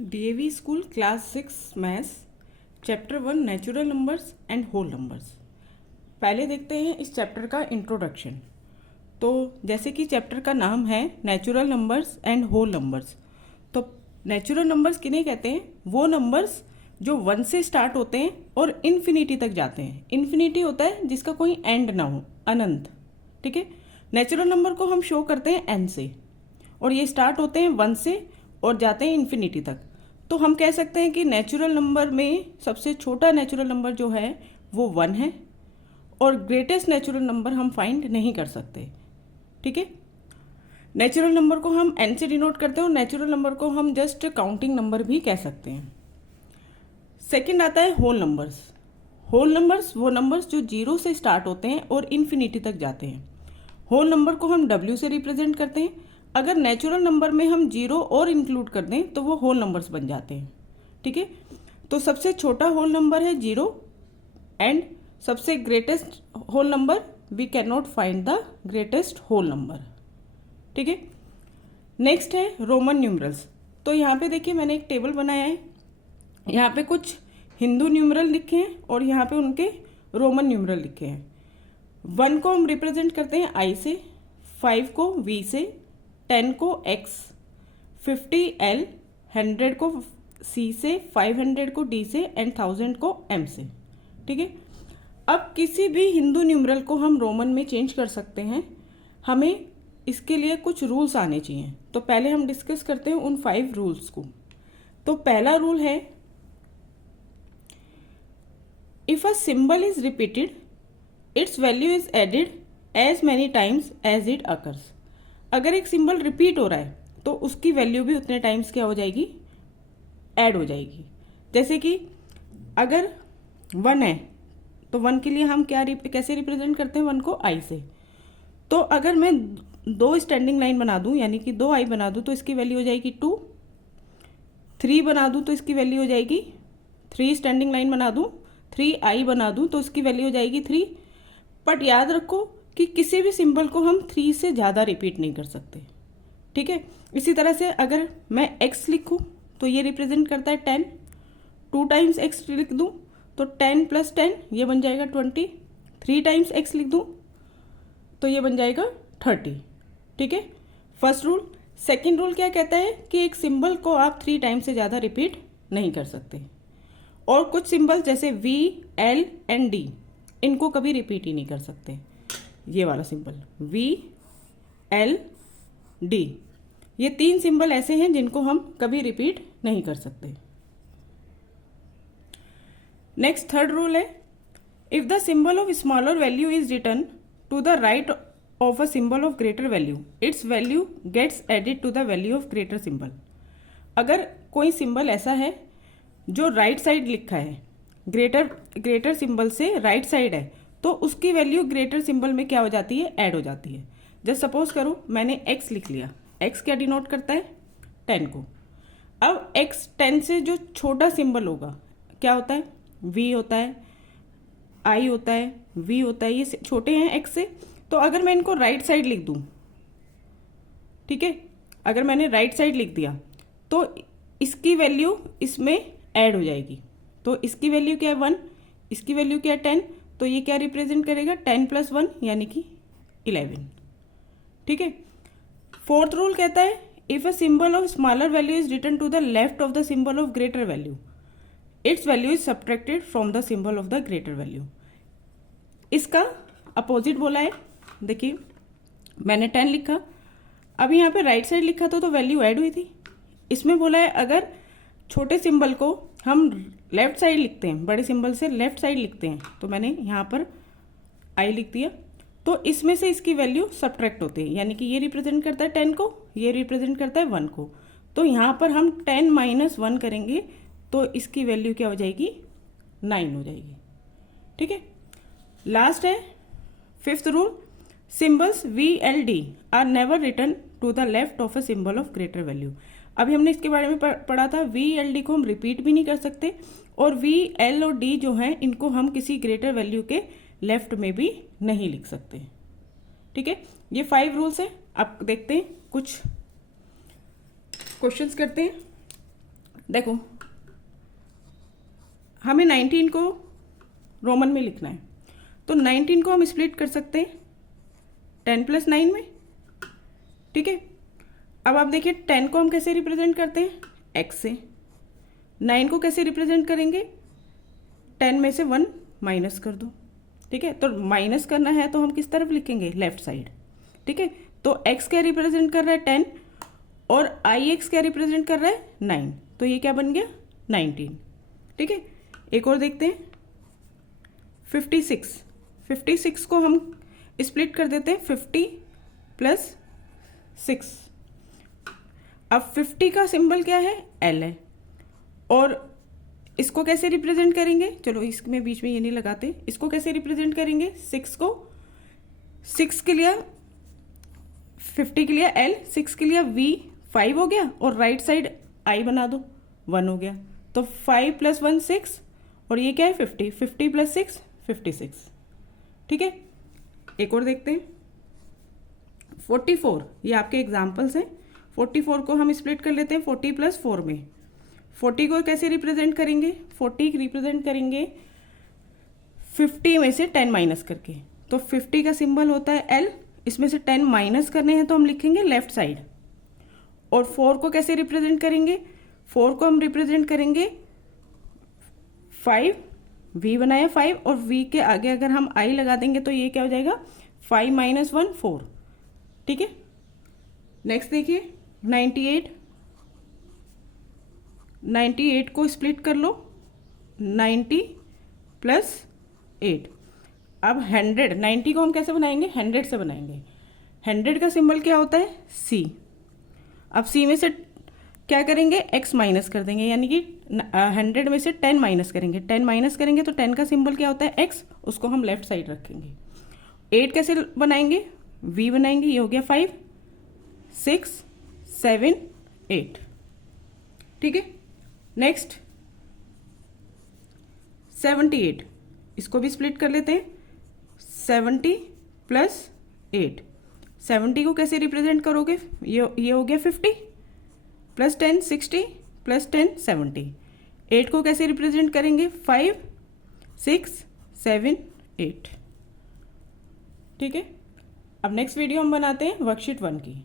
DAV school class 6 maths chapter 1 natural numbers and whole numbers. पहले देखते हैं इस चैप्टर का इंट्रोडक्शन। तो जैसे कि चैप्टर का नाम है natural numbers and whole numbers, तो नेचुरल नंबर्स किन्हें कहते हैं? वो नंबर्स जो 1 से स्टार्ट होते हैं और इन्फिनिटी तक जाते हैं। इन्फिनिटी होता है जिसका कोई एंड ना हो, अनंत। ठीक है, नेचुरल नंबर को हम शो करते हैं n से, और ये स्टार्ट होते हैं 1 से और जाते हैं इन्फिनिटी तक। तो हम कह सकते हैं कि नेचुरल नंबर में सबसे छोटा नेचुरल नंबर जो है वो 1 है, और ग्रेटेस्ट नेचुरल नंबर हम फाइंड नहीं कर सकते। ठीक है, नेचुरल नंबर को हम n से डिनोट करते हैं और नेचुरल नंबर को हम जस्ट काउंटिंग नंबर भी कह सकते हैं। सेकंड आता है होल नंबर्स। होल नंबर्स वो नंबर्स जो 0 से स्टार्ट होते हैं और इन्फिनिटी तक जाते हैं। होल नंबर को हम w से रिप्रेजेंट करते हैं। अगर नेचुरल नंबर में हम 0 और इंक्लूड कर दें तो वो होल नंबर्स बन जाते हैं। ठीक है, तो सबसे छोटा होल नंबर है 0, एंड सबसे greatest whole number we can not find the greatest whole number. ठीक है, नेक्स्ट है रोमन न्यूमरल्स। तो यहाँ पे देखिए मैंने एक टेबल बनाया है। यहाँ पे कुछ हिंदू न्यूमरल लिखे हैं और यहाँ पे उनके रोमन न्यूमरल लिखे हैं। 1 को हम रिप्रेजेंट करते हैं I से, 5 को V से, 10 को X, 50 L, 100 को C से, 500 को D से एंड 1000 को M से। ठीक है, अब किसी भी हिंदू न्यूमरल को हम रोमन में चेंज कर सकते हैं। हमें इसके लिए कुछ रूल्स आने चाहिए। तो पहले हम डिस्कस करते हैं उन 5 रूल्स को। तो पहला रूल है, if a symbol is repeated its value is added as many times as it occurs. अगर एक सिंबल रिपीट हो रहा है तो उसकी वैल्यू भी उतने टाइम्स क्या हो जाएगी? ऐड हो जाएगी। जैसे कि अगर 1 है तो 1 के लिए हम कैसे रिप्रेजेंट करते हैं? 1 को I से। तो अगर मैं 2 स्टैंडिंग लाइन बना दूं, यानी कि 2 I बना दूं, तो इसकी वैल्यू हो जाएगी 2। 3 बना दूं तो इसकी वैल्यू हो जाएगी 3। स्टैंडिंग लाइन बना दूं, 3I बना दूं तो इसकी वैल्यू हो जाएगी 3। बट याद रखो कि किसी भी सिंबल को हम 3 से ज़्यादा रिपीट नहीं कर सकते। ठीक है, इसी तरह से अगर मैं x लिखूं तो ये रिप्रेजेंट करता है 10। 2 टाइम्स x लिख दूं तो 10 + 10 ये बन जाएगा 20। 3 टाइम्स x लिख दूं तो ये बन जाएगा 30। ठीक है, फर्स्ट रूल। सेकेंड रूल क्या कहता है कि एक सिंबल को आप 3 टाइम्स से ज़्यादा रिपीट नहीं कर सकते। और कुछ सिंबल्स जैसे V, L एंड D इनको कभी रिपीट ही नहीं कर सकते। ये वाला सिंबल V, L, D, ये 3 सिंबल ऐसे हैं जिनको हम कभी रिपीट नहीं कर सकते। नेक्स्ट थर्ड रूल है, if the symbol of smaller value is written to the right of a symbol of greater value its value gets added to the value of greater symbol. अगर कोई symbol ऐसा है जो right side लिखा है, greater symbol से right side है, तो उसकी वैल्यू ग्रेटर सिंबल में क्या हो जाती है? ऐड हो जाती है। जस्ट सपोज करो मैंने x लिख लिया। x क्या डिनोट करता है? 10 को। अब x 10 से जो छोटा सिंबल होगा क्या होता है? v होता है, i होता है, v होता है, ये छोटे हैं x से। तो अगर मैं इनको राइट साइड लिख दूं, ठीक है, अगर मैंने राइट साइड लिख दिया तो इसकी वैल्यू इसमें ऐड हो जाएगी। तो इसकी वैल्यू क्या है? 1, इसकी वैल्यू क्या है? 10। तो ये क्या रिप्रेजेंट करेगा? 10 + 1 यानी कि 11। ठीक है, फोर्थ रूल कहता है, if a symbol of smaller value is written to the left of the symbol of greater value its value is subtracted from the symbol of the greater value. इसका opposite बोला है। देखिए मैंने 10 लिखा, अब यहाँ पे राइट साइड लिखा था तो वैल्यू ऐड हुई थी। इसमें बोला है अगर छोटे सिंबल को हम लेफ्ट साइड लिखते हैं, बड़े सिंबल से लेफ्ट साइड लिखते हैं, तो मैंने यहाँ पर I लिख दिया, तो इसमें से इसकी वैल्यू सब्ट्रैक्ट होती है, यानी कि ये रिप्रेजेंट करता है 10 को, ये रिप्रेजेंट करता है 1 को। तो यहाँ पर हम 10 - 1 करेंगे तो इसकी वैल्यू क्या हो जाएगी? 9 हो जाएगी। ठीक है, लास्ट है fifth rule, symbols V, L, D are never written to the left of a symbol of greater value. अभी हमने इसके बारे में पढ़ा था, V, L, D को हम रिपीट भी नहीं कर सकते, और V, L और D जो हैं इनको हम किसी ग्रेटर वैल्यू के लेफ्ट में भी नहीं लिख सकते। ठीक है, ये 5 रूल्स हैं। अब देखते हैं कुछ क्वेश्चंस करते हैं। देखो हमें 19 को रोमन में लिखना है, तो 19 को हम स्प्लिट कर सकते हैं 10 + 9 में, ठीक है। अब आप देखिए 10 को हम कैसे रिप्रेजेंट करते हैं, x से। 9 को कैसे रिप्रेजेंट करेंगे, 10 में से 1 माइनस कर दो, ठीक है। तो माइनस करना है तो हम किस तरफ लिखेंगे, लेफ्ट साइड, ठीक है। तो x क्या रिप्रेजेंट कर रहा है, 10, और ix क्या रिप्रेजेंट कर रहा है, 9, तो ये क्या बन गया, 19, ठीक है। एक और देखते हैं 56। 56 को हम स्प्लिट कर देते हैं 50 + 6। अब 50 का सिंबल क्या है, L है, और इसको कैसे रिप्रेजेंट करेंगे, चलो इसमें बीच में ये नहीं लगाते, इसको कैसे रिप्रेजेंट करेंगे, 6 को, 6 के लिए 50 के लिए L, 6 के लिए V, 5 हो गया, और राइट साइड I बना दो, 1 हो गया। तो 5 + 1 6, और ये क्या है 50, 50 + 6 56, ठीक है। एक और देखते हैं 44, ये आपके एग्जाम्पल्स हैं। 44 को हम स्प्लिट कर लेते हैं 40 + 4 में। 40 को कैसे रिप्रेजेंट करेंगे, 40 रिप्रेजेंट करेंगे 50 में से 10 माइनस करके, तो 50 का सिंबल होता है L, इसमें से 10 माइनस करने हैं तो हम लिखेंगे लेफ्ट साइड। और 4 को कैसे रिप्रेजेंट करेंगे, 4 को हम रिप्रेजेंट करेंगे 5, V बनाया 5, और V के आगे अगर हम I लगा देंगे तो ये क्या हो जाएगा, 5 - 1 4, ठीक है। नेक्स्ट देखिए 98। 98 को स्प्लिट कर लो 90 + 8। अब 100, 90 को हम कैसे बनाएंगे, 100 से बनाएंगे। 100 का सिंबल क्या होता है, C। अब C में से क्या करेंगे, x माइनस कर देंगे, यानी कि 100 में से 10 माइनस करेंगे। 10 माइनस करेंगे तो 10 का सिंबल क्या होता है, x, उसको हम लेफ्ट साइड रखेंगे। 8 कैसे बनाएंगे, V बनाएंगे, ये हो गया 5 6 7 8, ठीक है। नेक्स्ट 78, इसको भी स्प्लिट कर लेते हैं 70 + 8। 70 को कैसे रिप्रेजेंट करोगे, ये हो गया 50 + 10 60 + 10 70। 8 को कैसे रिप्रेजेंट करेंगे, 5 6 7 8, ठीक है। अब नेक्स्ट वीडियो हम बनाते हैं वर्कशीट 1 की।